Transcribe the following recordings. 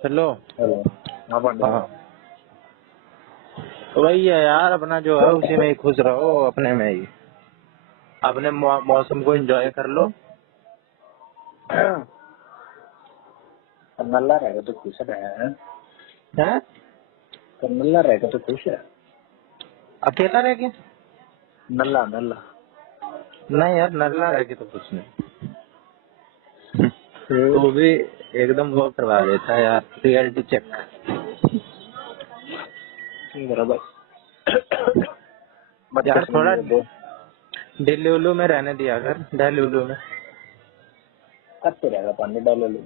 Hello. Hello. हाँ पांडे। हाँ, तो वही है यार, अपना जो है उसी में ही खुश रहो, अपने में ही अपने मौसम को एंजॉय कर लो। नल्ला रहेगा तो खुश है। हैं? तो नल्ला रहेगा तो खुश है। अकेला रह के? नल्ला नल्ला। नहीं यार, नल्ला रह के तो कुछ नहीं। फिर तो भी एकदम वो करवा देता है यार, रियलिटी चेक। बराबर। मत यार कसम थोड़ा ये दो। दिल्ली उल्लू में रहने दिया कर, दिल्ली उल्लू में। करते रहेगा पांडे डाले लो।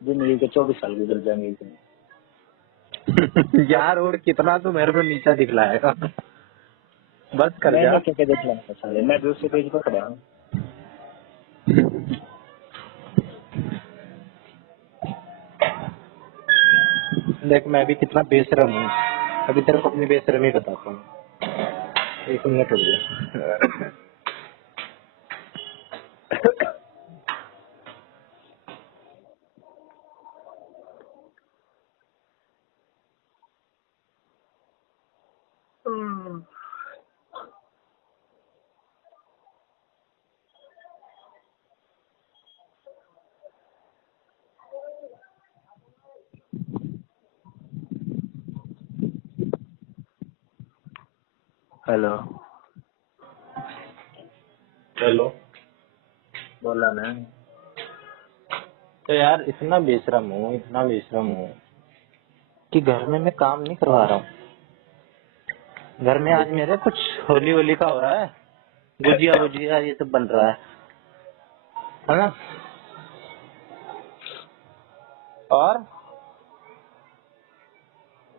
जिंदगी के 24 साल गुजर जाएंगे इसमें। यार और कितना तू मेरे को नीचा दिखलाएगा? बस कर जा। मैंने क्या क्या देख लिया साले, मैं दूसरे पेज पर खड़ा हूँ। देख मैं भी कितना बेशरम हूँ, अभी तेरे को अपनी बेशरमी बताता हूँ। एक मिनट हो गया। हेलो। हेलो। बोला ना। तो यार इतना बेशरम हूँ कि घर में मैं काम नहीं करवा रहा हूँ। घर में आज मेरे कुछ होली होली का हो रहा है, गुजिया वुजिया ये सब बन रहा है ना। और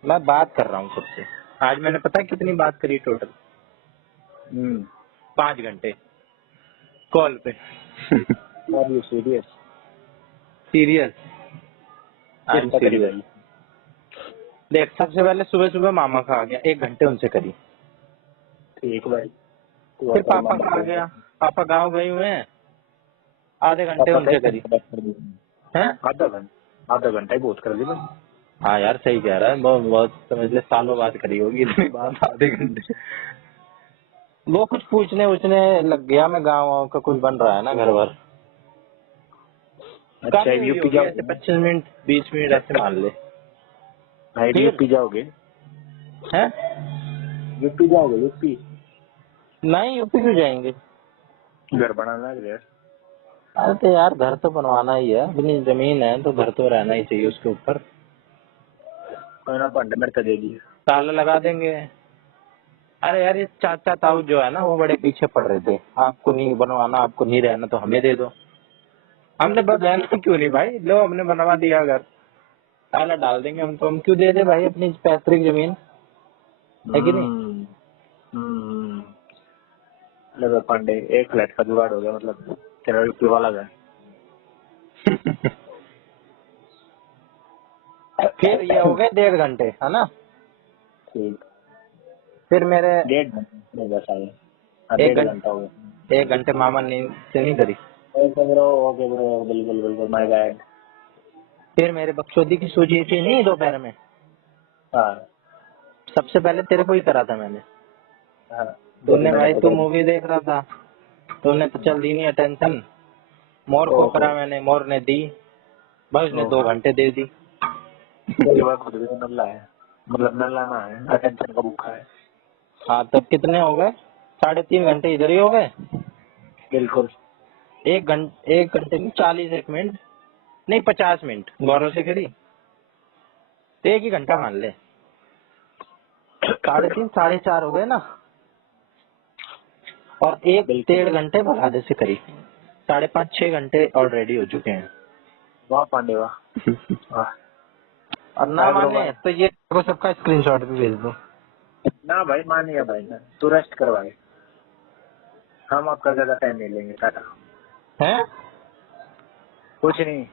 मैं बात कर रहा हूँ सबसे। आज मैंने पता है कितनी बात करी टोटल? 5 घंटे कॉल पे। Are you serious? Serious, I am कितना करी सीरियस। भाई? देख सबसे पहले सुबह सुबह मामा का आ गया, 1 घंटे उनसे करी। ठीक भाई। तू फिर अकल पापा मंद का आ हो गया, गया। पापा गाँव गए हुए हैं, आधे घंटे पापा उनसे कई करी। घंटे बात कर दी? हैं? आधा घंटा ही बहुत कर दी भाई। हाँ यार सही कह रहा है, बहुत बहुत समझ ले, सालों बात करी होगी इतनी बात, आधे घंटे। वो कुछ पूछने उछने लग गया, मैं गाँव वाँव का कुछ बन रहा है ना घर भर। कम अच्छा ही हुई यूपी होगी, जाओगे ऐसे ना? 25 मिनट 20 मिनट ऐसे मान ले। भाई फिर यूपी जाओगे? है? यूपी जाओगे? यूपी नहीं, यूपी क्यों जाएंगे? घर बनाना है यार। अरे तो यार घर तो बनवाना ही है, अपनी जमीन है तो घर तो रहना ही चाहिए उसके ऊपर। कोई ना पांडे मेरे को दे दिए। ताला लगा देंगे। अरे यार ये चाचा ताऊ जो है ना, वो बड़े पीछे पड़ रहे थे, आपको नहीं बनवाना, आपको नहीं रहना तो हमें दे दो। हमने बताया क्यों नहीं भाई, लो हमने बनवा दिया घर, ताला डाल देंगे हम, तो हम क्यों दे दे भाई अपनी पैतृक जमीन, है कि नहीं? हम्म। हम्म। लगा पांडे एक फ्लैट का जुगाड़ हो गया, मतलब तेरा यूपी वाला है। फिर ये हो गए 1.5 घंटे, है ना? ठीक। फिर मेरे 1.5 घंटे बस आए। हाँ एक 1.5 घंटा हो घंटे 1 घंटे मामा नींद से नहीं करी। गया। ओके ब्रो, बिल्कुल बिल्कुल, माय बैड। फिर मेरे बकचोदी की सूजी थी नहीं दोपहर में, हाँ सबसे पहले तेरे को ही करा था मैंने। हाँ। तो तूने मैंने भाई, तू पकड़ मूवी देख रहा था, तूने तो चल दी नहीं अटेंशन। मोर को ओहो। करा मैंने, मोर ने दी, बस उसने ओहो। 2 घंटे दे दी। तेरी बात खुद भी नल्ला है, मतलब नल्ला ना है, अटेंशन का भूखा है। हाँ तब कितने हो गए? 3.5 घंटे इधर ही हो गए। बिल्कुल। 1 घंटे नहीं, 41 मिनट, नहीं 50 मिनट गौरव से करी, तो 1 ही घंटा मान ले। 3.5 4.5 हो गए ना। और एक बिल्कुल। 1.5 घंटे बरादे से करी, 5.5 6 घंटे ऑलरेडी हो चुके हैं। वाह पांडे वाह। वाह। और ना बाय ब्रो माने बाय। तो ये वो सबका स्क्रीनशॉट भी भेज दो। ना भाई मानेगा भाई ना, तू रेस्ट करवाए। हम आपका ज्यादा टाइम नहीं लेंगे, टाटा। हैं? कुछ नहीं।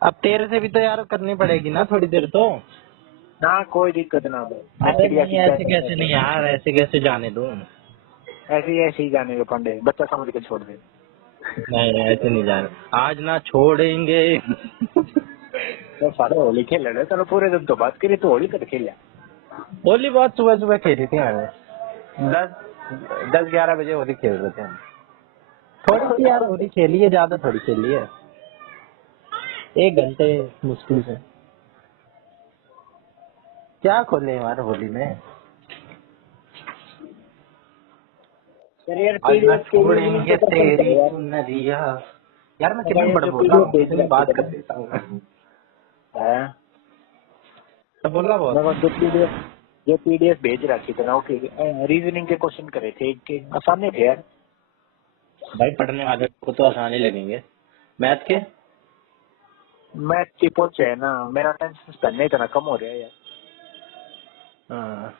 अब तेरे से भी तो यार करनी पड़ेगी ना थोड़ी देर तो। ना कोई दिक्कत ना भाई, मैं अरे चिड़िया नहीं, की ऐसे चाय कैसे नहीं यार, ऐसे कैसे जाने दूं? ऐसे ही जाने के पांडे, बच्चा समझ के छोड़ दे। नहीं ऐसे नहीं जाने, आज ना छोड़ेंगे। तो सारे होली खेल रहे चलो पूरे दिन तो बात करी तो होली कब खेल होली बहुत सुबह सुबह खेली थी मैंने, 10-11 बजे होली खेल रहे थे हम। थोड़ी सी यार होली खेली है, ज्यादा थोड़ी खेली है, 1 घंटे मुश्किल से। क्या खोले हमारे होली में। यार आज ना पीडीएफ के लिए इवनिंग छोड़ेंगे के क्वेश्चन तेरी करे यार। चुनरिया। यार मैं मेरा कितनी ये बड़ जो बोल रहा पीडीएफ हूँ, भेज कितनी बात रखी कर है देता हूँ मैं। हैं? तो बोला बहुत। मैं जो पीडीएफ भेज रखी थी ना ओके रीजनिंग के क्वेश्चन करे थे कि आसानी थे यार। भाई पढ़ने वाले को तो आसान ही लगेंगे। मैथ के मैं पहुंचे है ना, मेरा टेंशन पढ़ने इतना कम हो रहा है यार। हाँ।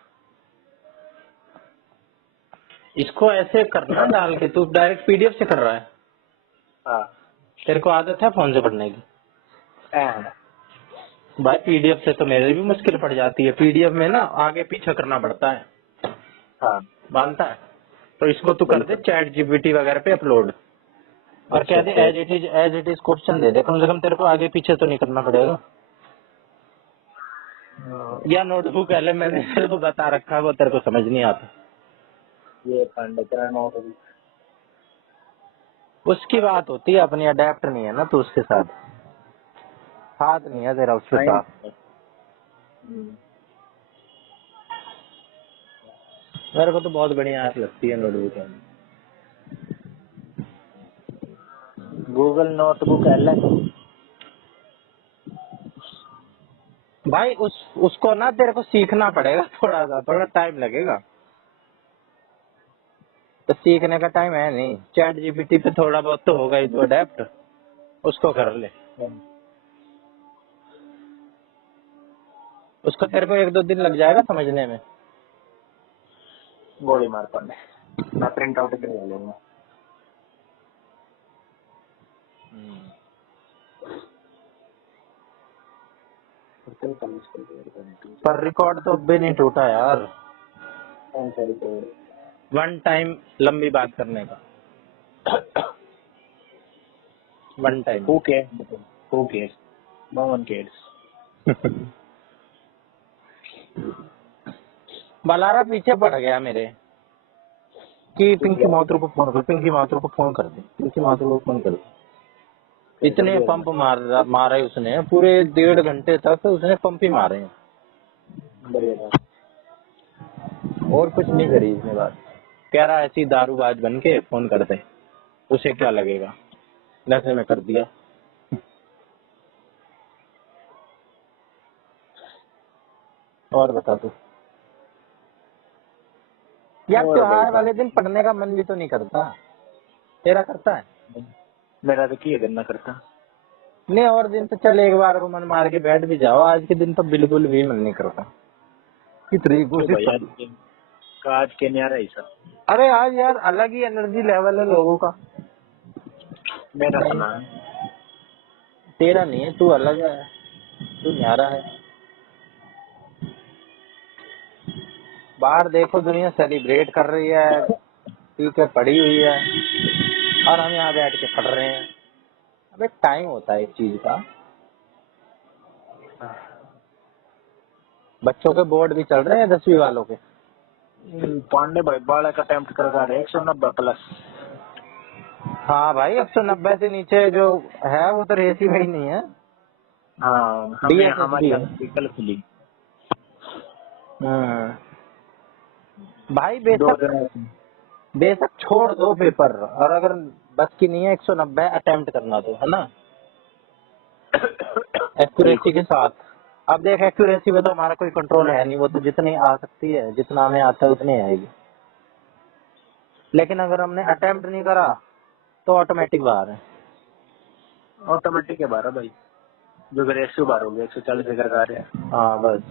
इसको ऐसे करना डाल के, तू डायरेक्ट पीडीएफ से कर रहा है। हाँ तेरे को आदत है फोन से पढ़ने की। हाँ भाई पीडीएफ से तो मेरे भी मुश्किल पड़ जाती है, पीडीएफ में ना आगे पीछे करना पड़ता है, हाँ मानता है। तो इसको तू कर दे बिल्कुल। चैट जीपीटी वगैरह पे अपलोड, और अच्छा कह दे एज इट इज क्वेश्चन दे दे, कम से कम तेरे को आगे पीछे तो नहीं करना पड़ेगा। या नोटबुक पहले मैंने तेरे को बता रखा है, वो तेरे को समझ नहीं आता। ये पांडे तेरा नोट उसकी बात होती है अपनी, अडेप्ट नहीं है ना तू उसके साथ, हाथ नहीं है तेरा उसके साइंस। साथ। मेरे को तो बहुत बढ़िया आंख लगती है नोटबुक में। गूगल नोटबुक एल भाई उसको ना तेरे को सीखना पड़ेगा, थोड़ा टाइम लगेगा। तो सीखने का टाइम है नहीं, चैट जीपीटी पे थोड़ा बहुत तो होगा ही, तो अडेप्ट उसको कर ले। उसको तेरे को 1-2 दिन लग जाएगा समझने में। गोली मार पांडे मैं प्रिंट आउट करवा लूंगा। पर रिकॉर्ड तो अब भी नहीं टूटा यार, कौन सा रिकॉर्ड? वन टाइम लंबी बात करने का, one time. Who cares? Who cares? No one cares. Balara पीछे पड़ गया मेरे कि पिंकी माथुर को फोन कर, पिंकी माथुर को फोन कर दे, पिंकी माथुर को फोन कर दे। इतने पंप मारे उसने, पूरे 1.5 घंटे तक उसने पंप ही मारे हैं, बढ़िया बात। और कुछ नहीं करी इसने बात। कह रहा ऐसी दारूबाज बन के फोन कर दे, उसे क्या लगेगा, नशे में कर दिया। और बता तू यार, और भाई त्योहार वाले दिन पढ़ने का मन भी तो नहीं करता, तेरा करता है? मेरा तो किए करना करता। नहीं, और दिन तो चल एक बार को मन मार के बैठ भी जाओ, आज के दिन तो बिल्कुल भी मन नहीं करता। कितनी क्यों कोशिश भाई कर ली। आज के न्यारा ही सब। अरे आज यार अलग ही एनर्जी लेवल है लोगों का। मेरा सुना है। तेरा नहीं है, तू अलग है, तू न्यारा है। बाहर देखो दुनिया सेलिब्रेट कर रही है, पी के पड़ी हुई है, और हम यहाँ बैठ के पढ़ रहे हैं। अबे टाइम होता है इस चीज का। बच्चों के बोर्ड भी चल रहे हैं 10वीं वालों के। पांडे भाई बालक अटेम्प्ट कर रहा है 190+। हाँ भाई, 190 से नीचे जो है वो तो रेस ही में ही नहीं है, हाँ हमें डीएसएस हमारी भी है। कल खुली। भाई 2 बेशक, दिन बेशक छोड़ दो पेपर, और अगर बस की नहीं है 190 अटेम्प्ट करना तो, है ना, एक्यूरेसी के साथ। अब देख एक्यूरेसी में तो हमारा कोई कंट्रोल है नहीं, वो तो जितनी आ सकती है, जितना हमें आता है उतनी आएगी। लेकिन अगर हमने अटेम्प्ट नहीं करा तो ऑटोमेटिक बाहर है। ऑटोमेटिक है 12 भाई, जो मेरे 112 हो गया 140 लेकर आ रहे हैं। हाँ बस।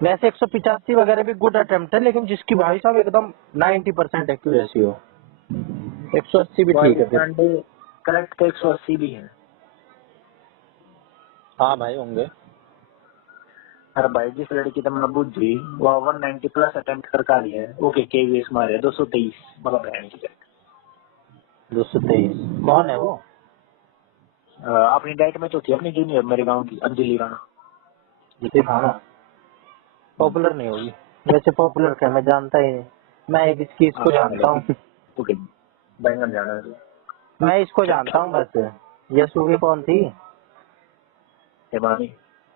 वैसे 185 वगैरह भी गुड अटेम्प्ट है, लेकिन जिसकी भाई साहब एकदम 90% एक्यूरेसी हो। 180 भी ठीक है फिर। करेक्ट तो 180 भी है। हाँ भाई होंगे। अरे भाई जिस लड़की तुमने बुझी वो 190+ अटेम्प्ट कर आ रही है। ओके केवीएस मारे 223 मतलब बहन की 223 कौन है वो? अपनी डाइट में तो थी अपनी जूनियर मेरे गांव की अंजलि राणा। जितनी खाना पॉपुलर नहीं होगी। वैसे पॉपुलर क्या, मैं जानता ही नहीं। मैं एक इसकी इसको जानता हूँ। तो क्या बैंगन जाना है? मैं इसको जानता हूँ बस। यशु की कौन थी? हिमानी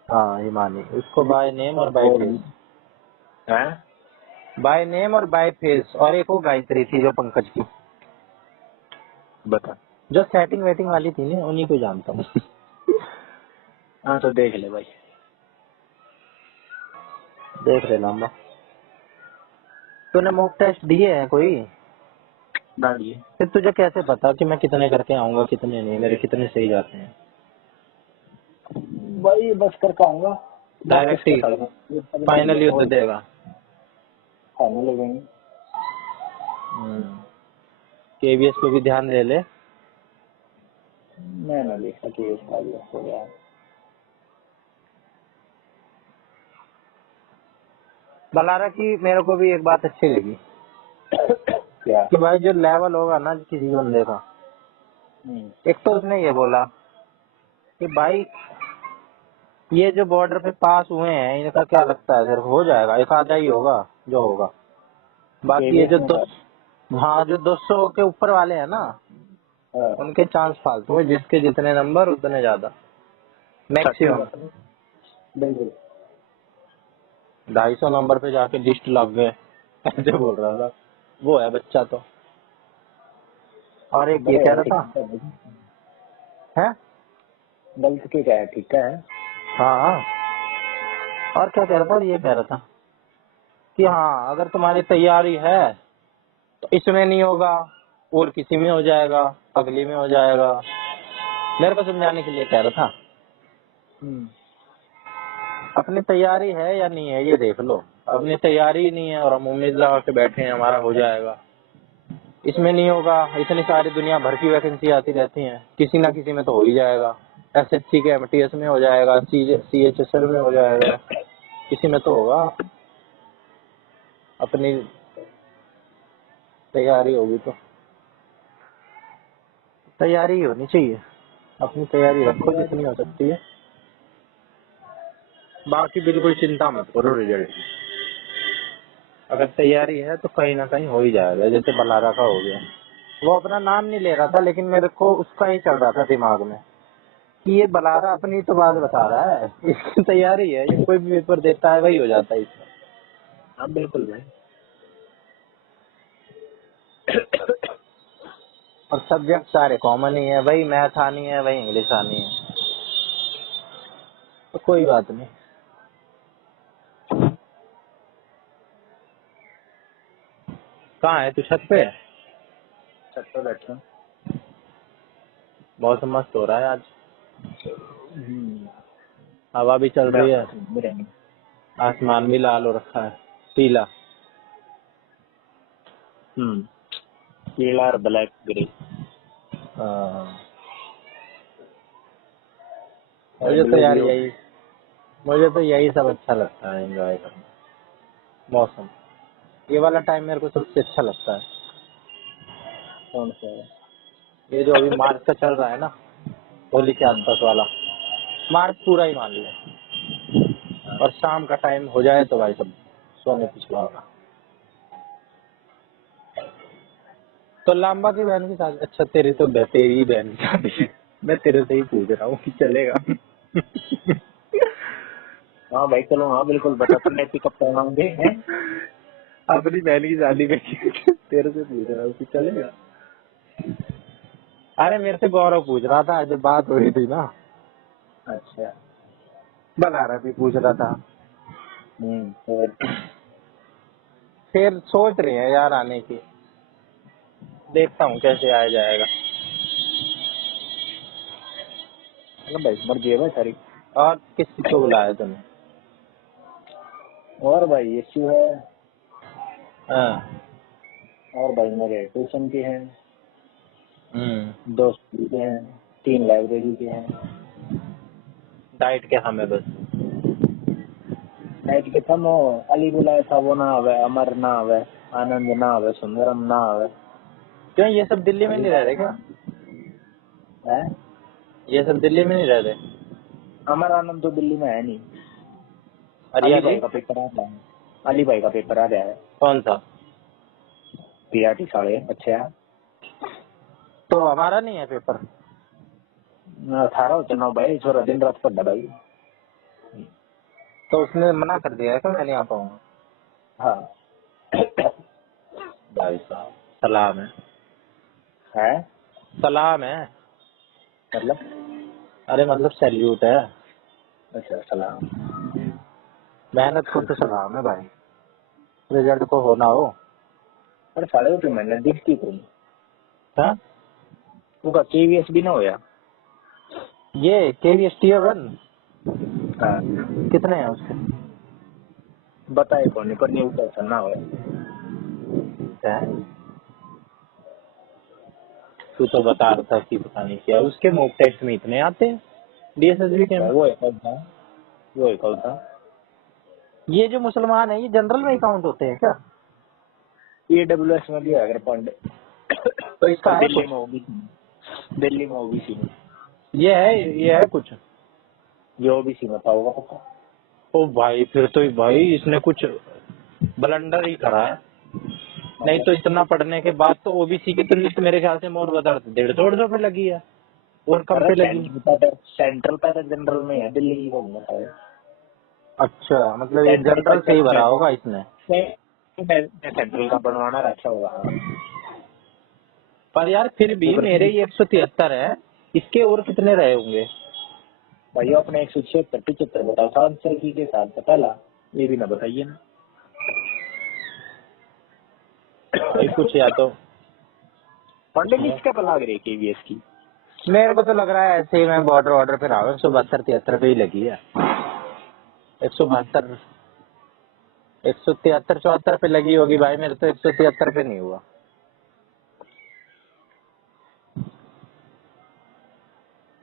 हाँ हिमानी। उसको बाय नेम और बाय फेस। है। बाय नेम और बाय फेस। और एक वो गायत्री थी जो पंकज की, बता। जो सेटिंग वेटिंग वाली थी ना, उन्हीं को जानता हूँ। हाँ तो देख ले भाई। देख ले लामा। तूने मॉक टेस्ट दिए हैं कोई? ना लिए फिर तुझे कैसे पता कि मैं कितने करके आऊंगा कितने नहीं, मेरे कितने सही जाते हैं? भाई, बस करके आऊंगा डायरेक्ट ही फाइनल युद्ध देगा। फाइनल लगेंगे। केवीएस पे भी ध्यान दे ले। मैं ना देखा कि इसका भी हो गया। बलारा की मेरे को भी एक बात अच्छी लगी क्या? कि भाई जो लेवल होगा ना किसी बंदे का, एक तो उसने ये बोला कि भाई ये जो बॉर्डर पे पास हुए हैं इनका क्या लगता है, सिर्फ हो जाएगा, एक आधा ही होगा जो होगा। बाकी ये जो हाँ जो 200 के ऊपर वाले हैं ना, उनके चांस फालतू है। जिसके जितने नंबर उतने ज्यादा मैक्सिमम। बिल्कुल 250 नंबर पे जाके लिस्ट लग गए ऐसे बोल रहा था वो है बच्चा तो। और एक ये कह रहा था है गलत के क्या है, ठीक है। हाँ। और क्या कह रहा था, और ये कह रहा था कि हाँ अगर तुम्हारी तैयारी है तो इसमें नहीं होगा और किसी में हो जाएगा, अगली में हो जाएगा। मेरे को समझाने के लिए कह रहा था अपनी तैयारी है या नहीं है ये देख लो। अपनी तैयारी ही नहीं है और हम उम्मीद लगा के बैठे हैं हमारा हो जाएगा, इसमें नहीं होगा। इतनी सारी दुनिया भर की वैकेंसी आती रहती हैं, किसी ना किसी में तो हो ही जाएगा। एसएससी के एमटीएस में हो जाएगा, सीएचएसएल में हो जाएगा, किसी में तो होगा। अपनी तैयारी होगी तो तैयारी ही होनी चाहिए। अपनी तैयारी रखो जितनी हो सकती है, बाकी बिल्कुल चिंता मत करो रिजल्ट की। अगर तैयारी है तो कहीं ना कहीं हो ही जाएगा। जैसे बलारा का हो गया, वो अपना नाम नहीं ले रहा था लेकिन मेरे को उसका ही चल रहा था दिमाग में कि ये बलारा अपनी तो बात बता रहा है, इसकी तैयारी है, ये कोई भी पेपर देता है वही हो जाता है इसका। हाँ बिल्कुल भाई। और सब्जेक्ट सारे कॉमन ही है, वही मैथ आनी है वही इंग्लिश आनी है, तो कोई बात नहीं। कहाँ है तू? छत पे है? छत पे बैठा। मौसम मस्त हो रहा है आज, हवा भी चल रही है, आसमान भी लाल हो रखा है, पीला। पीला और ब्लैक ग्रे। मुझे तो यही सब अच्छा लगता है, एंजॉय करना मौसम। ये वाला टाइम मेरे को सबसे अच्छा लगता है। कौन सा है? ये जो अभी मार्च का चल रहा है ना, होली के आसपास वाला, मार्च पूरा ही मान ले। और शाम का टाइम हो जाए तो भाई सब सोने पिछला होगा। तो लांबा की बहन की शादी? अच्छा तेरी तो तेरी ही बहन की शादी है, मैं तेरे से ही पूछ रहा हूँ कि चलेगा। हाँ भाई चलो, हाँ बिल्कुल बता। तुमने पिकअप करवाओगे हैं? अपनी बहन की शादी में तेरे से पूछ रहा हूँ कि चलेगा। अरे मेरे से गौरव पूछ रहा था जब बात हो रही थी ना। अच्छा। बलारा भी पूछ रहा था। और फिर सोच रहे हैं यार आने की, देखता हूँ कैसे आया जाएगा। भाई मर्जी है भाई सारी। और किस को बुलाया तुमने? और भाई यशु है, हाँ। और भाई मेरे ट्यूशन के हैं, 2 स्कूल के हैं, 3 लाइब्रेरी के हैं। डाइट के हमें बस नाइट के था, अली बुलाया था, वो ना आवे, अमर ना आवे, आनंद ना आवे, सुंदरम ना आवे। क्यों ये सब दिल्ली में नहीं रह रहे क्या? है ये सब दिल्ली में नहीं रहते? हमारा आनंद तो दिल्ली में है नहीं। अरे अली यार भाई का पेपर आ गया है। अली भाई का पेपर आ गया है। कौन सा? PRT साढ़े अच्छा। तो हमारा नहीं है पेपर? 18 चुनाव भाई, छोरा दिन रात पढ़ा भाई। तो उसने मना कर दिया है कि मैं नहीं आ पाऊंगा? हाँ। भाई साहब सलाम है। है सलाम है। मतलब? अरे मतलब सैल्यूट है। अच्छा सलाम। मेहनत को तो सलाम है भाई, रिजल्ट को होना हो। अरे साढ़े तो मैंने दिखती को हाँ उनका KVS भी ना होया। ये KVS Tier 1 हाँ कितने हैं उसके? बताए कौन नहीं, पर नहीं ऊपर ना होया। हैं? तू तो बता रहा था कि पता नहीं क्या उसके मॉक टेस्ट में इतने आते हैं DSSB के में। वो एक और था, वो एक और था। ये जो मुसलमान है ये जनरल में काउंट होते हैं क्या? AWS में भी है अगर पांडे। तो इसका पर है दिल्ली कुछ? में OBC में, दिल्ली में OBC में, ये है कुछ? ये OBC में था होगा पक्का। ओ भाई फिर तो भाई इसने कुछ ब्लंडर ही करा है। नहीं तो इतना पढ़ने के बाद तो ओबीसी की तो लिस्ट मेरे ख्याल से मोर बता 150-250 पे लगी है और कम अरे पे लगी। सेंट्रल पैरा जनरल में है, दिल्ली की कौन है? अच्छा मतलब ये सेंट्रल जनरल से ही भरा होगा इसने। सेंट्रल का बनवाना अच्छा होगा। पर यार फिर भी मेरे ये 173 है, इसके और कितने रहे होंगे? भाई अपने 176-75 बताओ आंसर की के साथ पहला ये भी ना बताइए ना। भाई कुछ या तो पांडे लिस्ट क्या लग रही है KVS की? मेरे को तो लग रहा है ऐसे ही मैं बॉर्डर ऑर्डर पे रहा हूँ 172-73 पे ही लगी है। 172 173-74 पे लगी होगी भाई, मेरे तो 173 पे नहीं हुआ।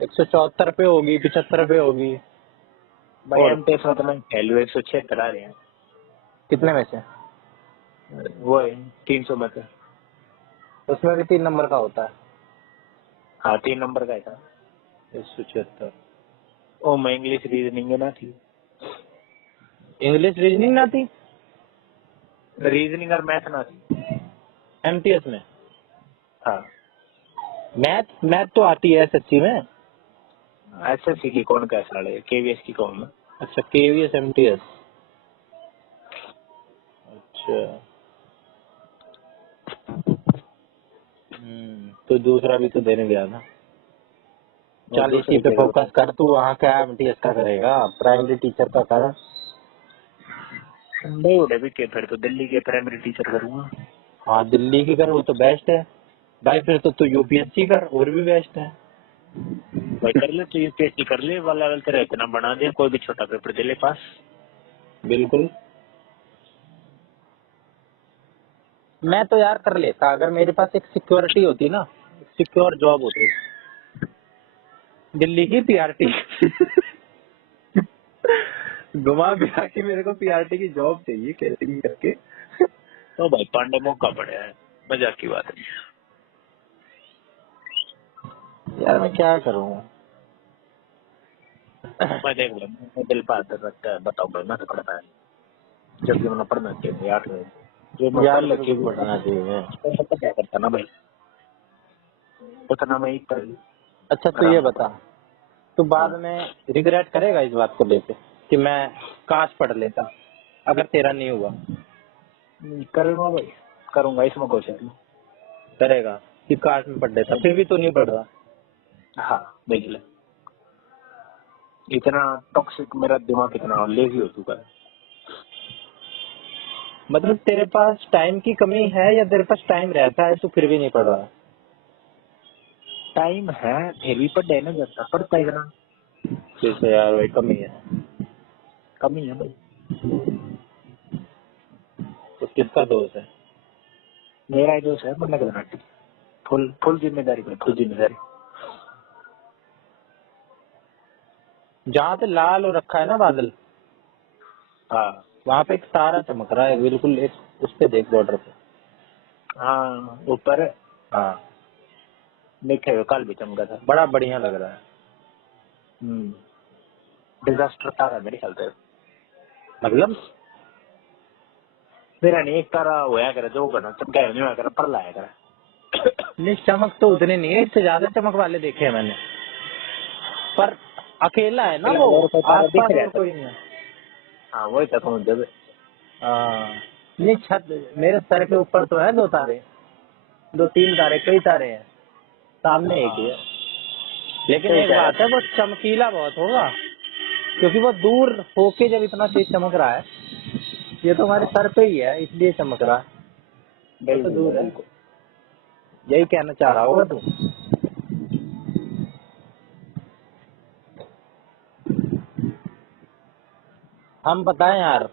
174 पे होगी, 75 पे होगी। भाई और MTS में तो मैं वैल्यू 176 आ रहे हैं। कितने में से? वो है 300 में से। उसमें भी 3 नंबर का होता है। हाँ 3 नंबर का था। 176। ओ मैं इंग्लिश रीजनिंग ना थी। इंग्लिश रीजनिंग ना थी रीजनिंग और मैथ ना थी। एमटीएस में? हाँ मैथ मैथ तो आती है सच्ची में। SSC की कौन कैसा है, KVS की कौन? अच्छा केवीएस एमटीएस। अच्छा तो दूसरा भी तो देने गया था। और चल इसी दूसरे पे के फोकस कर, तू वहाँ क्या एमटीएस का करेगा, प्राइमरी टीचर का कर। नहीं उड़े भी के फिर तो दिल्ली के प्राइमरी टीचर करूंगा। हाँ दिल्ली की कर, वो तो बेस्ट है भाई। फिर तो तू यूपीएससी कर, और भी बेस्ट है। भाई कर ले तो UPSC कर ले, वाला लेवल तेरा इतना बना दे, कोई भी छोटा पेपर दे ले पास। बिल्कुल। मैं तो यार कर लेता अगर मेरे पास एक सिक्योरिटी होती ना, सिक्योर जॉब होती। दिल्ली की पीआरटी घुमा फिरा के मेरे को पीआरटी की जॉब चाहिए कैसे भी करके। तो भाई पांडे मौका पड़े है, मजाक की बात है। यार मैं क्या करूँ। मैं देख लो, मैं दिल पर हाथ रखता है, बताओ भाई मैं तो पढ़ता है जब भी मैंने पढ़ना चाहिए यार। जो मैं यार पढ़ मेरे को लगी पढ़ना चाहिए। तो क्या करता ना भाई, उतना मैं ही पढ़ अच्छा तू आराम ये से बता, पढ़। तू बाद हाँ में रिग्रेट करेगा इस बात को लेके कि मैं काश पढ़ लेता अगर तेरा नहीं हुआ? करूंगा भाई, करूंगा इसमें कोशिश नहीं। करेगा कि काश में पढ़ लेता, फिर भी तो नहीं पढ़ रहा। हाँ देख ले, इतना टॉक्सिक मेरा दिमाग इतना लेजी हो चुका है। मतलब तेरे पास टाइम की कमी है या तेरे पास टाइम रहता है तू फिर भी नहीं पढ़ रहा? टाइम है फिर भी पढ़ ना जाता, पढ़ता इतना जैसे यार वही कमी है। कमी है भाई। तो किसका दोष है? मेरा ही दोस्त है पढ़ने का, फुल फुल जिम्मेदारी भाई, फुल जिम्मेदारी। जहाँ पे लाल हो रखा है ना बादल, हाँ वहाँ पे एक तारा चमक रहा है बिल्कुल, एक उस पे देख बॉर्डर पे। हाँ ऊपर हाँ देखे हुए कल भी चमका था। बड़ा बढ़िया लग रहा है। डिजास्टर तारा मेरे ख्याल से। मतलब मेरा नहीं एक तारा होया करे जो करना चमका नहीं होया करे पर लाया करे। नहीं, चमक तो उतनी नहीं है, इससे ज्यादा चमक वाले देखे हैं मैंने, पर अकेला है ना वो, और कोई तारा दिख आसपास रहा और था। कोई नहीं है। हाँ वही था तुम जब हाँ, नहीं छत मेरे सर के ऊपर तो है 2 तारे, 2-3 तारे, कई तारे हैं, सामने एक ही है। लेकिन ठीक एक है। बात है, वो चमकीला बहुत होगा, क्योंकि वो दूर होके जब इतना तेज चमक रहा है, ये तो हमारे सर पे ही है इसलिए चमक रहा है, वो तो बिल्कुल दूर है। बिल्कुल। यही कहना चाह रहा होगा तू। हम बताएं यार,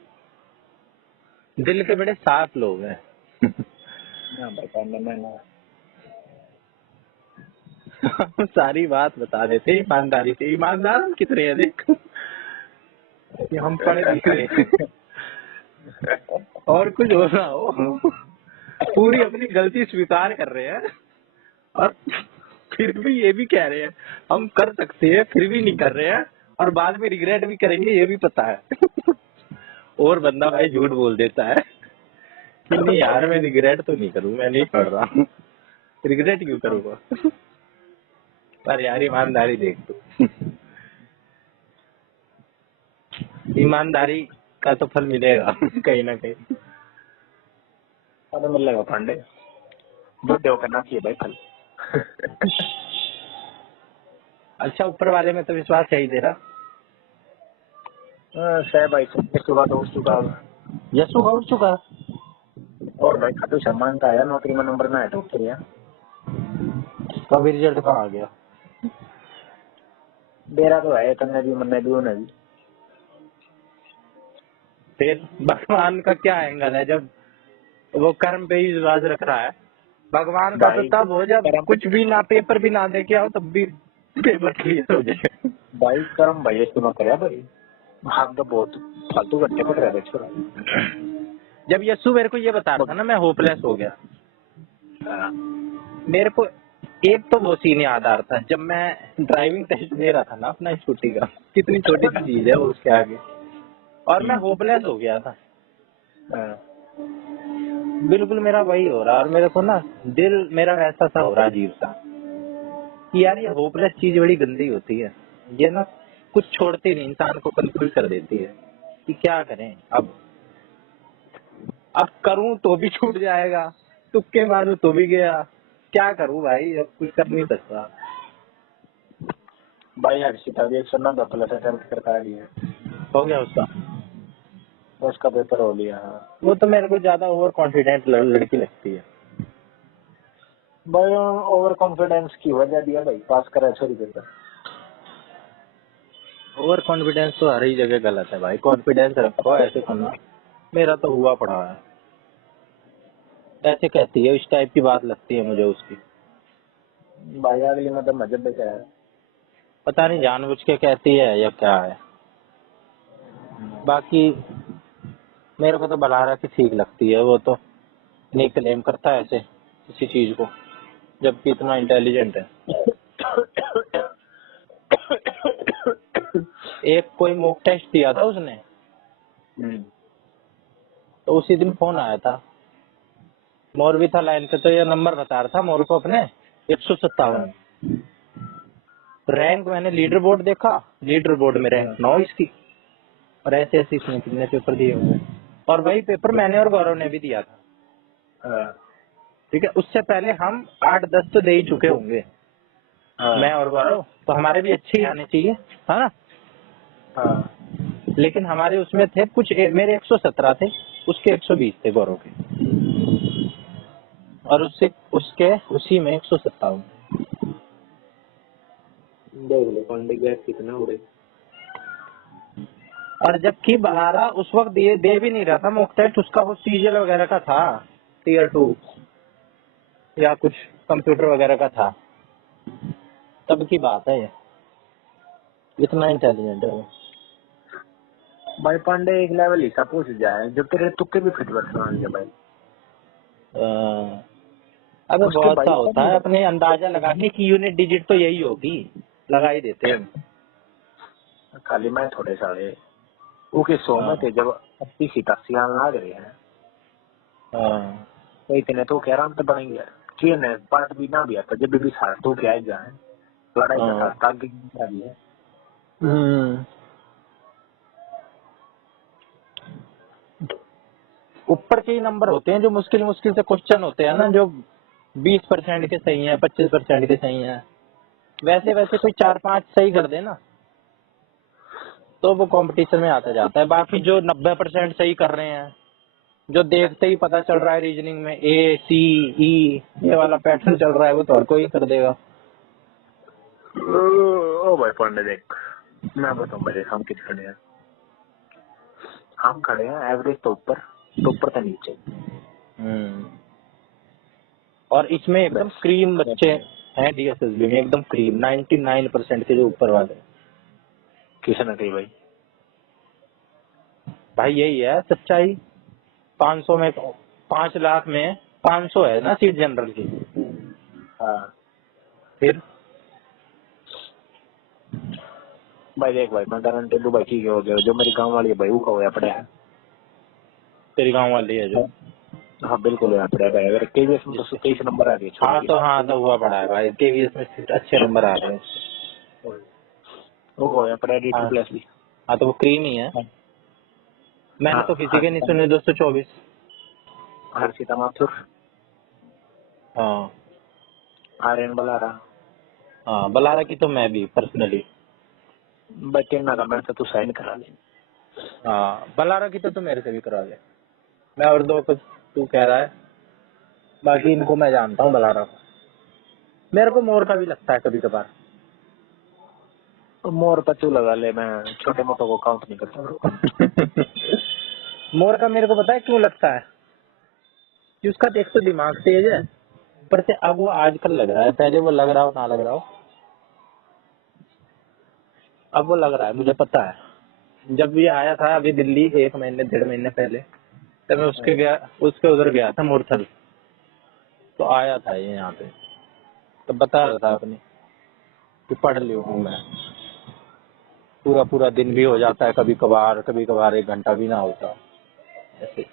दिल के बड़े साफ लोग हैं। हाँ भाई पांडे मैंने हम सारी बात बता देते ईमानदारी से, ईमानदार हम कितने हैं देख, कि हम पढ़े लिखे और कुछ हो रहा हो, पूरी अपनी गलती स्वीकार कर रहे हैं और फिर भी ये भी कह रहे हैं हम कर सकते हैं, फिर भी नहीं कर रहे हैं, और बाद में रिग्रेट भी करेंगे, ये भी पता है। और बंदा भाई झूठ बोल देता है कि नहीं यार मैं रिग्रेट तो नहीं करूँ, मैं नहीं पढ़ रहा हूँ, रिग्रेट क्यों करूँगा। पर यार ईमानदारी देख तू, ईमानदारी का तो फल मिलेगा कहीं ना कहीं। पता मिलेगा पांडे। बुढ़े होकर ना चाहिए भाई फल। अच्छा, ऊपर वाले में तो विश्वास है ही तेरा। सह भाई सुबह तो उठ चुका यशु का उठ चुका, और भाई खाटू सम्मान का आया नौकरी में नंबर ना है तो क्या कभी रिजल्ट कहाँ आ गया। मेरा तो है करने भी मन भी होने भी। फिर भगवान का क्या एंगल है, जब वो कर्म पे ही विश्वास रख रहा है। भगवान का तो भाई तब हो जब कर्म कुछ भी ना, पेपर भी ना दे के आओ तब भी पेपर क्लियर हो जाए। भाई कर्म भाई इसको ना करे भाई। हम तो बहुत फालतू घंटे पड़ रहे थे छोरा। जब यस्सु मेरे को ये बता रहा था ना मैं होपलेस हो गया, मेरे को एक तो वो सीन याद आ रहा था जब मैं ड्राइविंग टेस्ट दे रहा था ना अपना स्कूटी का, कितनी छोटी सी चीज है वो उसके आगे, और मैं होपलेस हो गया था। बिल्कुल मेरा वही हो रहा, और मेरे को ना दिल मेरा वैसा सा हो रहा अजीब सा कि यार ये होपलेस चीज बड़ी गंदी होती है, ये ना कुछ छोड़ती नहीं, इंसान को कंफ्यूज कर देती है कि क्या करें अब करूं तो भी छूट जाएगा, तुक्के मारूं तो भी गया, क्या करूं भाई, अब कुछ कर नहीं सकता। भाई यार सीता भी 190 प्लस अटेम्प्ट करता है लिया हो गया उसका, उसका पेपर हो लिया। वो तो मेरे को ज्यादा ओवर कॉन्फिडेंट लड़की लगती है। भाई ओवर कॉन्फिडेंस की वजह दिया भाई पास करा छोरी पेपर। ओवर कॉन्फिडेंस तो हर ही जगह गलत है भाई, कॉन्फिडेंस रखो, ऐसे करना। मेरा तो हुआ पड़ा है, ऐसे कहती है, इस टाइप की बात लगती है मुझे उसकी। भाई अगली मतलब मजब बेचा है। पता नहीं जानबूझ के कहती है या क्या है, बाकी मेरे को तो बलारा की ठीक लगती है, वो तो नहीं क्लेम करता है ऐसे किसी चीज को, जबकि इतना इंटेलिजेंट है। एक कोई मॉक टेस्ट दिया था उसने, तो उसी दिन फोन आया था, मोर भी था लाइन पे, तो ये नंबर बता रहा था मोर को अपने 157 रैंक। मैंने लीडर बोर्ड देखा, लीडर बोर्ड में रैंक 9 इसकी, और ऐसे ऐसे इसने कितने पेपर दिए होंगे, और वही पेपर मैंने और गौरव ने भी दिया था। ठीक है, उससे पहले हम 8-10 तो दे ही चुके होंगे, मैं और गौरव, तो हमारे भी अच्छे ही आने चाहिए, है ना। लेकिन हमारे उसमें थे कुछ मेरे 117 थे, उसके 120 थे गौरव के, और उससे उसके उसी में 157। देख लो पांडे गैप कितना हो रही। और जबकि बलारा उस वक्त दे भी नहीं रहा था मॉक टेस्ट, उसका वो सीजीएल वगैरह का था, टीयर 2 या कुछ कंप्यूटर वगैरह का था, तब की बात है ये, इतना इंटेलिजेंट है वो। भाई पांडे एक लेवल ही सा पूछ जाए जो तेरे तुक्के भी फिट बैठ मान भाई। अबे उसके बहुत भाई सा होता है, अपने अंदाजा लगाने की यूनिट डिजिट तो यही होगी, लगा ही देते हैं। खाली मैं थोड़े सारे ओके 100 में थे जब 80-87 लाग रहे हैं हाँ तो इतने तो कह रहा हूँ तो बनेंगे यार ट्रेन है पार्ट भी ना भी आता जब भी साथ तो क्या जाए लड़ाई का हाँ। साथ आगे भी है। हम्म। ऊपर के ही नंबर होते हैं जो मुश्किल मुश्किल से क्वेश्चन होते हैं ना, जो 20% के सही हैं, 25% के सही हैं, वैसे वैसे कोई 4-5 सही कर दे ना तो वो कंपटीशन में आता जाता है। बाकी जो 90% सही कर रहे हैं, जो देखते ही पता चल रहा है रीजनिंग में A C E ये वाला पैटर्न चल रहा है, वो तो हर कोई कर देगा। ओ भाई पांडे देख मैं बताऊं मेरे हम किस खड़े हैं हम खड़े हैं एवरेज तो ऊपर तो नीचे और इसमें एकदम क्रीम बच्चे हैं DSSB में, एकदम क्रीम 99% के जो ऊपर वाले। किशन अटी भाई भाई यही है सच्चाई। 500 में 5 लाख में 500 है ना सीट जनरल की। हाँ फिर भाई देख भाई मैं गारंटी दूं भाई ठीक हो गया जो मेरी गांव वाली है भाई वो कहो पड़े है तेरी गाँव वाली है जो। हाँ बिल्कुल यहाँ पड़े भाई अगर केवीएस में तो 23 नंबर आ रही है हाँ तो हुआ पड़ा है भाई, KVS में सीट अच्छे नंबर आ रहे हैं। वो कहो यहाँ पड़े हाँ DSSB भी हाँ तो वो क्रीम ही है। मैंने तो किसी के नहीं सुने 224। हर्षिता माथुर हाँ आर्यन बलारा हाँ बलारा की तो मैं भी पर्सनली। बच्चे ना मैं तो तू साइन करा ले हाँ बलारा की तो मेरे से भी करा ले। मैं और दो कुछ तू कह रहा है, बाकी इनको मैं जानता हूँ बलारा को। मेरे को मोर का भी लगता है कभी कभार। तो मोर पत्तू लगा ले मैं छोटे मोटों को काउंट नहीं करता मोर का मेरे को पता है क्यों लगता है कि उसका देख तो दिमाग तेज है, पर से अब वो आजकल लग रहा है, पहले वो लग रहा हो ना लग रहा हो, अब वो लग रहा है। मुझे पता है जब ये आया था अभी दिल्ली 1 महीने 1.5 महीने पहले, तब मैं उसके उधर गया था मुरथल, तो आया था ये यहाँ पे, तो बता रहा था अपनी कि पढ़ लियो हूँ मैं। पूरा पूरा दिन भी हो जाता है कभी कभार 1 घंटा भी ना होता ऐसे,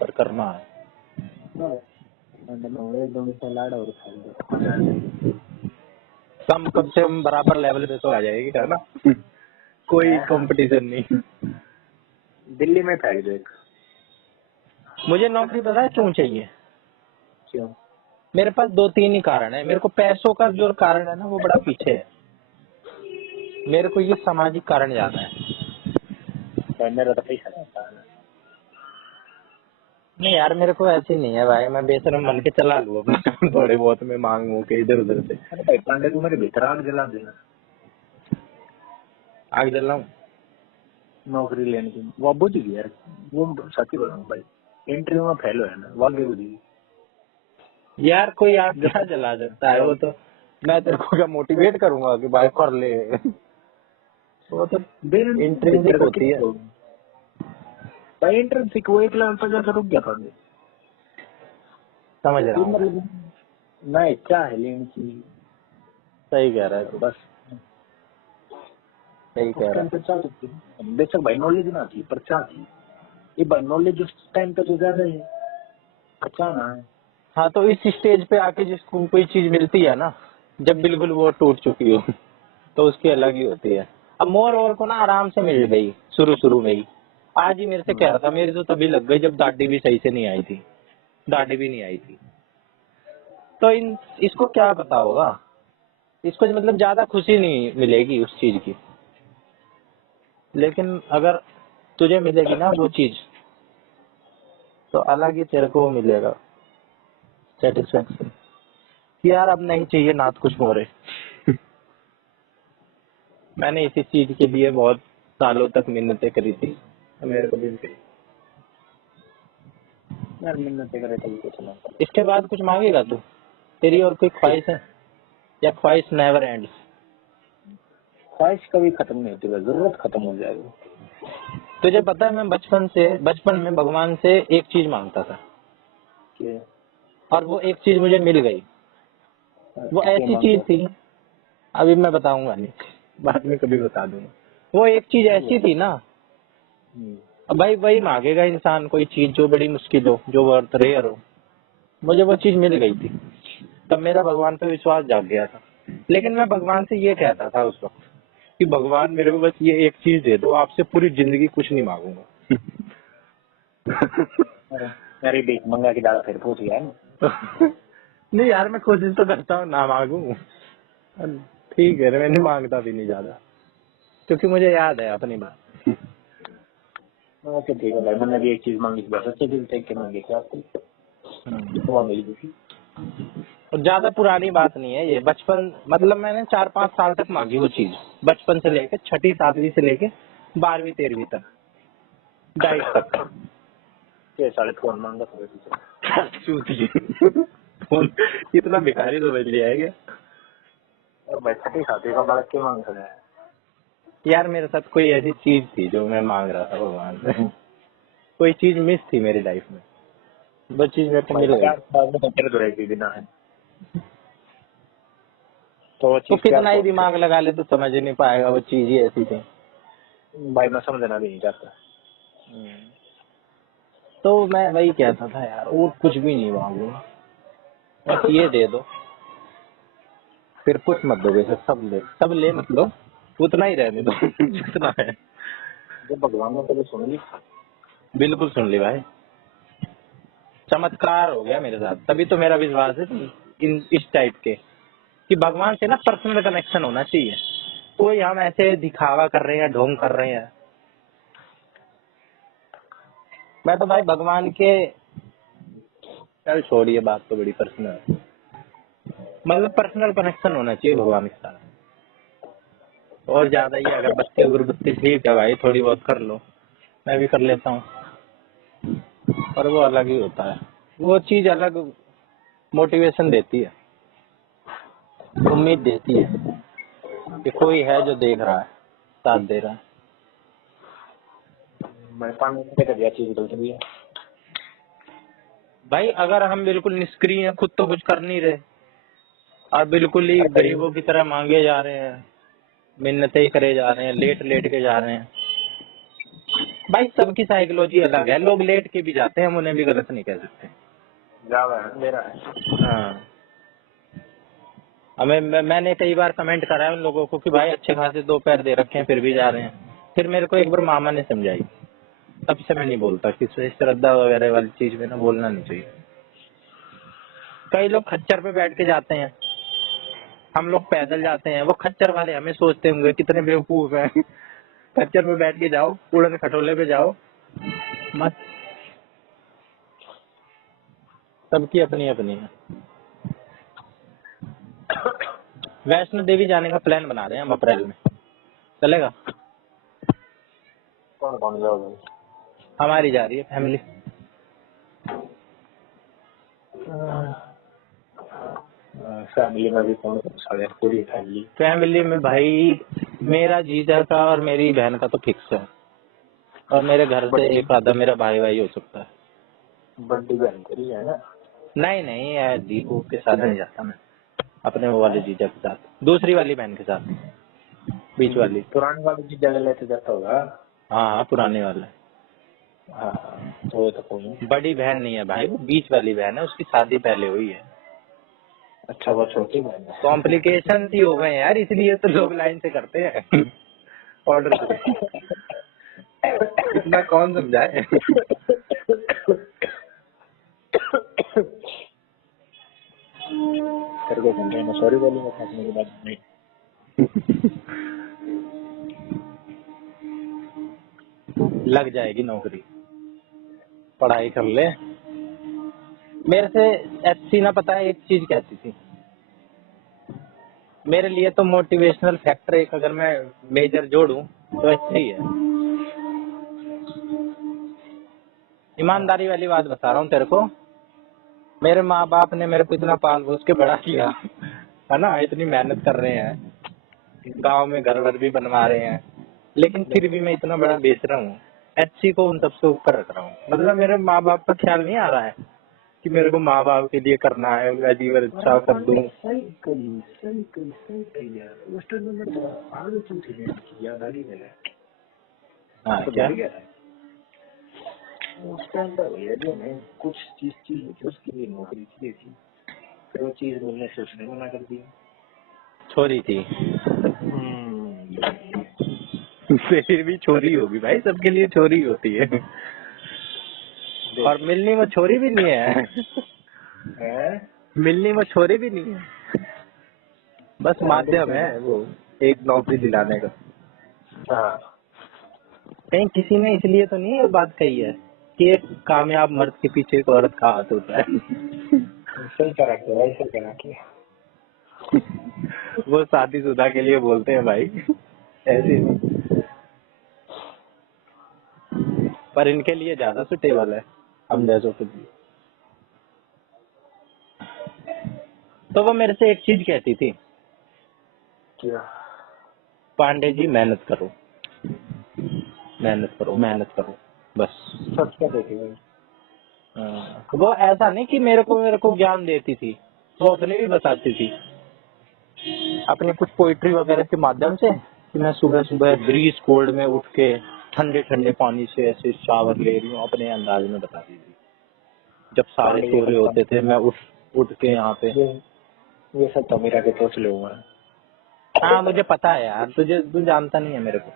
पर करना है। कम से कम बराबर लेवल पे तो आ जाएगी, है ना। कोई कंपटीशन नहीं। दिल्ली में था एक मुझे नौकरी पता है क्यों चाहिए? क्यों मेरे पास 2-3 ही कारण है। मेरे को पैसों का जो कारण है ना वो बड़ा पीछे है, मेरे को ये सामाजिक कारण ज्यादा है। मेरा तो पैसा रहता है नहीं यार मेरे को ऐसे नहीं है भाई, मैं बेशरम बन के चला लूँ अपना काम, थोड़े बहुत में मांगू के इधर उधर से। अरे भाई पांडे तू मेरे भीतर आग जला देना आग जल रहा हूँ। नौकरी लेने की वो बुझ गई यार वो सच्ची बोल रहा हूँ भाई इंटरव्यू में फेल हुआ ना वो भी बुझ गई यार कोई आग क्या जला सकता है, वो तो मैं तेरे को क्या मोटिवेट करूंगा कि भाई कर ले। वो तो इंट्रिंसिक होती है। भाई इंटर्नशिप वो 1,50,000 रुक गया पांडे समझ रहा हूँ, ना इच्छा है लेने की सही कह रहा है तू, बस सही कह रहा है। बेशक भाई नॉलेज ना थी पर क्या थी ये भाई नॉलेज उस टाइम पे तो ज्यादा है अच्छा ना है हाँ तो इस स्टेज पे आके जिसको कोई चीज मिलती है ना, जब बिल्कुल वो टूट चुकी हो, तो उसकी अलग ही होती है। अब मोर और को ना आराम से मिल गई शुरू में ही। आज ही मेरे से कह रहा था, मेरी तो तभी लग गई जब दाढ़ी भी सही से नहीं आई थी, दाढ़ी भी नहीं आई थी। तो इसको क्या पता होगा, इसको मतलब ज्यादा खुशी नहीं मिलेगी उस चीज की, लेकिन अगर तुझे मिलेगी ना वो चीज, तो अलग ही तेरे को मिलेगा सेटिस्फेक्शन कि यार अब नहीं चाहिए ना तो कुछ मोरे। मैंने इसी चीज के लिए बहुत सालों तक मिन्नतें करी थी, तो मेरे को मिल गई। यार मिन्नतें करे तो कुछ ना इसके बाद कुछ मांगेगा तू? तेरी और कोई ख्वाहिश है, या ख्वाहिश नेवर एंड्स? ख्वाहिश कभी खत्म नहीं होती बस जरूरत खत्म हो जाएगी तुझे पता है मैं बचपन में भगवान से एक चीज मांगता था, कि और वो एक चीज मुझे मिल गई। वो ऐसी चीज थी, अभी मैं बताऊंगा नहीं। बाद में कभी बता दूंगा। वो एक चीज ऐसी थी ना, हम्म, अब भाई वही मांगेगा इंसान, कोई चीज जो बड़ी मुश्किल हो, जो बहुत रेयर हो। मुझे वो चीज मिल गई थी, तब मेरा भगवान पे विश्वास जाग गया था। लेकिन मैं भगवान से ये कहता था उस वक्त कि भगवान मेरे को बस ये एक चीज दे दो, आपसे पूरी जिंदगी कुछ नहीं मांगूंगा। अरे मेरी भीख मंगा की दाल फिर पूछ गया ना। नहीं यार, मैं कोशिश तो करता हूँ ना मांगू। ठीक है, मैं नहीं मांगता भी नहीं ज्यादा, क्योंकि मुझे याद है अपनी बात। ओके ठीक है भाई, मैंने भी एक चीज मांगी थी, बस अच्छे दिल देख के मांगी थी आपको, वो मिल गई थी। और ज्यादा पुरानी बात नहीं है ये, बचपन मतलब मैंने 4-5 साल तक मांगी वो चीज, बचपन से लेके 6ठी 7वीं से लेके 12वीं 13वीं तक, डाइट तक। ये साले फोन मांगा था वैसे चूतिए। फोन इतना भिखारी समझ लिया है क्या? और भाई छठी साथी का बालक क्यों मांग सकता है? यार मेरे साथ कोई ऐसी चीज थी जो मैं मांग रहा था भगवान से। कोई चीज मिस थी मेरी लाइफ में, वो चीज मेरे को भाई मिल गई। 4 साल में तो तेरे तो एक भी बिना है, तो वो तो चीज क्या कितना ही कौन सी? दिमाग लगा ले तो समझ ही नहीं पाएगा, वो चीज ही ऐसी थी। भाई मैं समझना भी नहीं चाहता। तो मैं वही कहता था यार, और कुछ भी नहीं मांगूंगा, बस ये दे दो, फिर कुछ मत दो, वैसे सब ले मत लो, उतना ही रहने दो जितना है। जब भगवान ने कभी सुन ली। बिल्कुल सुन ली भाई, चमत्कार हो गया मेरे साथ, तभी तो मेरा विश्वास है इस टाइप के कि भगवान से ना पर्सनल कनेक्शन होना चाहिए। कोई हम ऐसे दिखावा कर रहे हैं, ढोंग कर रहे हैं। मैं तो भाई भगवान के, चल छोड़िए, बात तो बड़ी पर्सनल है, मतलब पर्सनल कनेक्शन होना चाहिए भगवान के साथ। और ज्यादा ही अगरबत्ती अगरबत्ती ठीक है भाई, थोड़ी बहुत कर लो, मैं भी कर लेता हूँ, पर वो अलग ही होता है। वो चीज अलग मोटिवेशन देती है, उम्मीद देती है कि कोई है जो देख रहा है, साथ दे रहा है। मैं पानी में कर दिया चीज गलत भी है। भाई अगर हम बिल्कुल निष्क्रिय हैं, खुद तो कुछ कर नहीं रहे, और बिल्कुल ही अरे गरीबों की तरह मांगे जा रहे हैं, मिन्नतें ही करे जा रहे हैं, लेट लेट के जा रहे हैं। भाई सबकी साइकोलॉजी अलग है, लोग लेट के भी जाते हैं, हम उन्हें भी गलत नहीं कह सकते। ज्यादा है मेरा है। हाँ, मैंने कई बार कमेंट करा है उन लोगों को कि भाई अच्छे खासे 2 पैर दे रखे हैं फिर भी जा रहे हैं। फिर मेरे को एक बार मामा ने समझाई, तब से मैं नहीं बोलता कि श्रद्धा वगैरह वाली चीज में ना बोलना नहीं चाहिए। कई लोग खच्चर पे बैठ के जाते हैं, हम लोग पैदल जाते हैं, वो खच्चर वाले हमें सोचते होंगे कितने बेवकूफ हैं। खच्चर पे बैठ के जाओ, उड़न खटोले पे जाओ मत, सबकी अपनी अपनी है। वैष्णो देवी जाने का प्लान बना रहे हैं हम अप्रैल में, चलेगा? कौन कौन जाओगे? हमारी जा रही है फैमिली। फैमिली में भी कौन सारे पूरी फैमिली? फैमिली में भाई मेरा जीजा का और मेरी बहन का तो फिक्स है, और मेरे घर से बड़ी एक आधा मेरा भाई भाई हो सकता है। बड़ी बहन तेरी है ना? नहीं नहीं यार, दीपू के साथ नहीं जाता मैं, अपने वो वाले जीजा के साथ, दूसरी वाली बहन के साथ, बीच वाली। पुरानी वाली चीज जगह लेते जाता होगा। हाँ हाँ, पुराने वाला। हाँ वो तो कोई नहीं। बड़ी बहन नहीं है भाई, वो बीच वाली बहन है, उसकी शादी पहले हुई है। अच्छा वो छोटी बहन है। कॉम्प्लिकेशन ही हो गए यार, इसलिए तो लोग लाइन से करते हैं ऑर्डर से। इतना कौन समझाए। तेरे को घंटे में सॉरी बोलूंगा काटने के बाद नहीं। लग जाएगी नौकरी, पढ़ाई कर ले। मेरे से एचसी ना, पता है एक चीज कहती थी मेरे लिए, तो मोटिवेशनल फैक्टर एक अगर मैं मेजर जोड़ूं तो अच्छी है। ईमानदारी वाली बात बता रहा हूँ तेरे को, मेरे माँ बाप ने मेरे को इतना पाल पोस के बड़ा किया है ना, इतनी मेहनत कर रहे हैं, गांव में घर वर भी बनवा रहे हैं, लेकिन फिर भी मैं इतना बड़ा बेच रहा हूँ। एचसी को उन सबसे ऊपर रख रहा हूँ, मतलब मेरे माँ बाप का ख्याल नहीं आ रहा है कि मेरे को माँ बाप के लिए करना है, उनका जीवन अच्छा कर दूं। सही कही यार। उस टाइम में मैं तो आगे क्यों थी यार, याद आ रही है। हाँ तो क्या? डर गया था उस टाइम पर भैया जो मैं कुछ चीज थी उसके लिए नौकरी चाहिए थी, फिर वो चीज मिलने से उसने मना कर दिया। छोरी थी। फिर भी छोरी होगी भाई, सबके लिए छोरी होती है। और मिलनी वो छोरी भी नहीं है। मिलनी वो छोरी भी नहीं है, बस माध्यम है वो एक नौकरी दिलाने का। हाँ कहीं किसी ने इसलिए तो नहीं ये बात कही है कि एक कामयाब मर्द के पीछे एक औरत का हाथ होता है। सही करा के भाई, सही करा के। वो शादीशुदा के लिए बोलते हैं भाई, ऐसे नहीं। पर इनके लिए ज्यादा सुटेबल है हम जैसों के लिए। तो वो मेरे से एक चीज कहती थी, क्या? पांडे जी मेहनत करो, मेहनत करो, मेहनत करो, बस। सच क्या देखे भाई? वो ऐसा नहीं कि मेरे को ज्ञान देती थी, वो अपने भी बताती थी अपनी कुछ पोइट्री वगैरह के माध्यम से, कि मैं सुबह सुबह ब्रीज कोल्ड में उठ के ठंडे ठंडे पानी से ऐसे शावर ले रही हूँ, अपने अंदाज में बताती थी। जब सारे पांडे सो रहे होते थे मैं उठ के यहाँ पे। ये सब तो मेरा के तोसले हुआ है। हाँ मुझे पता है यार, तू जानता नहीं है मेरे को,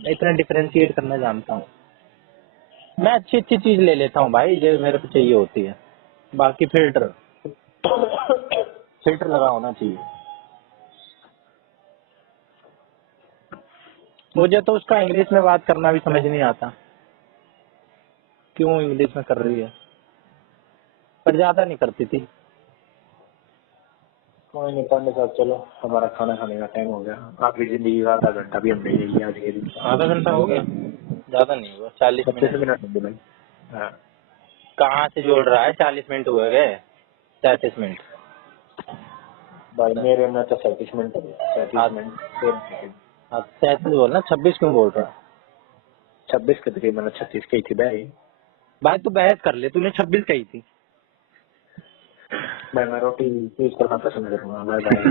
मैं इतना डिफरेंशिएट करना जानता हूँ। मैं अच्छी अच्छी चीज ले लेता हूँ भाई जो मेरे को चाहिए होती है, बाकी फिल्टर फिल्टर लगा होना चाहिए। मुझे तो उसका इंग्लिश में बात करना भी समझ नहीं आता, क्यों इंग्लिश में कर रही है, पर ज्यादा नहीं करती थी। कोई नहीं पांडे साहब, चलो हमारा खाना खाने का टाइम हो गया। आपकी जिंदगी का आधा घंटा भी हम नहीं लेंगे आज के दिन। आधा घंटा हो गया? ज्यादा नहीं हुआ, 40 25 मिनट। मिनट होंगे भाई। हाँ कहाँ से जोड़ रहा है, 40 मिनट हुए गए, 37 मिनट। भाई, मेरे में तो 37 मिनट हो गया, 37 मिनट 13 सेकंड। अब 37 बोलना, 26 क्यों बोल रहा है? 26 के तकरीबन 36 की थी भाई। भाई तू बहस कर ले, तूने 26 कही थी। भाई मैं रोटी यूज करना पसंद करूंगा। Bye bye.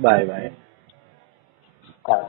Bye bye. हाँ।